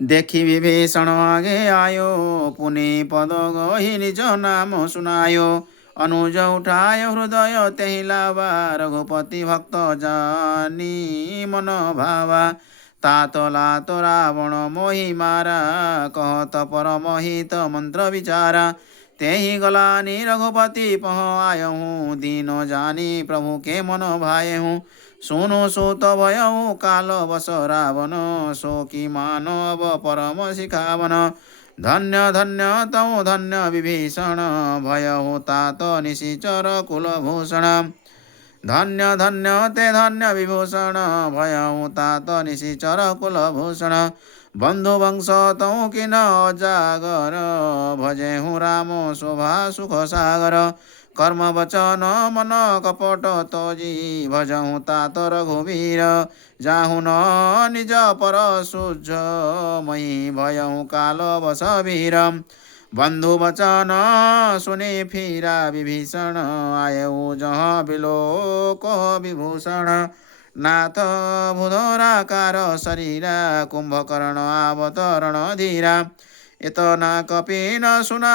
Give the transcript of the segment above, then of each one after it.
देखि विभीषण आगे आयो, पुनि पद गहि निज नाम सुनायो। अनुज उठायो हृदय त्यही लावा, रघुपति भक्त जानी मन भावा। तात लात रावण मोहि मारा, कहत परमहित मंत्र विचारा। तेहि गलानी रघुपति पह आयहूँ, दीन जानी प्रभु के मन भायहूँ। सुनो सुत भयहु काल बस रावण, सो कि मानव परम सिखावन। धन्य धन्य तौ धन्य विभीषण, भयहु तात निशिचर कुलभूषण। धन्य धन्य ते धन्य विभूषण, भयहु तात निशिचर कुलभूषण। बंधु वंश तौ किन अजागर, भजेहु राम शोभा सुख सागर। कर्म वचन मन कपट तजी, भजहु तात रघुवीर। जाहु न निज पर सूझ, मही भयहु काल बस वीर। बंधु वचन सुनि फिरा विभीषण, आयऊ जहाँ बिलोक विभूषण। नाथ भूधराकार शरीरा, कुंभकर्ण अवतरण धीरा। इतना कपि न सुना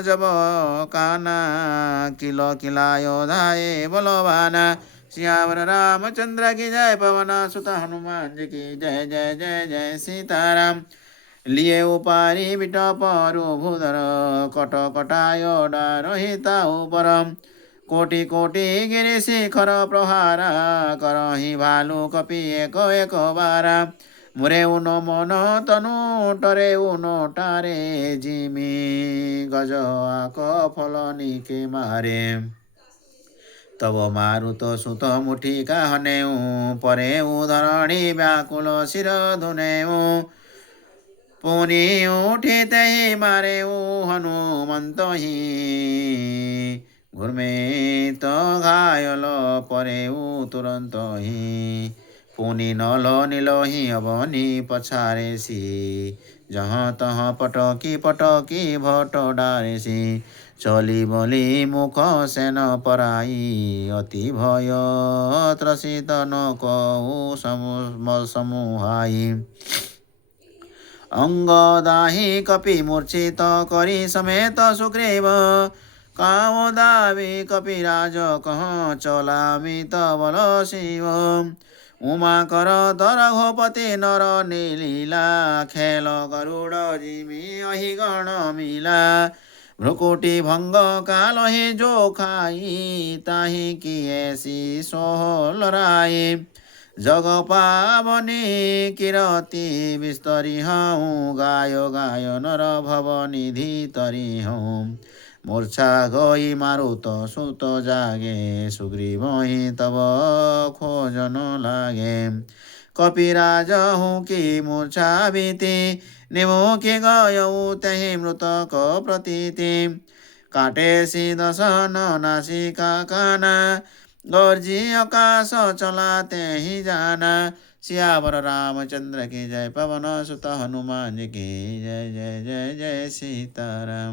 जब काना, किल किलायो धाये बलवाना। सियावर रामचंद्र की जय, पवन सुत हनुमान जी की जय। जय जय जय सीताराम। लिए उपारी बिटपरु भूधर, कट कटायो डारहिताउ परम। कोटि कोटि गिरि शिखर प्रहारा, करहि भालु कपि एक एक बारा। मुरे उन मन तनु टरे उन टारे, जिमि गज आक फलनी के मारे। तब मारुत सुत मुठिका हनेऊ, परे धरणी व्याकुल शिर धुनेऊ। पुनि उठी तेहि मारेऊ हनुमंत ही, घुर्मेत घायल परेऊ तुरंत ही। पुनि नल नीलहि अवनी पछारेसी, जहाँ तहाँ पटकी पटकी भट डारेसी। चली बलि मुख सेन पराई, अति भय त्रसित न कहु समूहाई। अंग दाहि कपि मूर्छित करि समेत सुग्रीव, काऊ दावी कपिराज कहाँ चलामित बल शिव। उमा कर रघुपति नर नीलीला, खेल गरुड़ जिमि अहि गण मिला। भ्रुकुटी भंग कालहि जो खाई, ताहि किएसी सोह लराई। जग पावनी किरति विस्तरी हूँ, गायो गायो नर भव निधि तरी हूँ। मूर्छा गई मारुत सुत जागे, सुग्रीव ही तब खोजन लागे। कपिराज हूँ की मूर्छा भीति, निमुखी गयऊ तहि मृतक प्रतीति। काटे सी दसन नासिका काना, गर्जी आकाश चलाते ही जाना। सियावर रामचंद्र की जय, पवन सुत हनुमान की जय। जय जय जय सीताराम।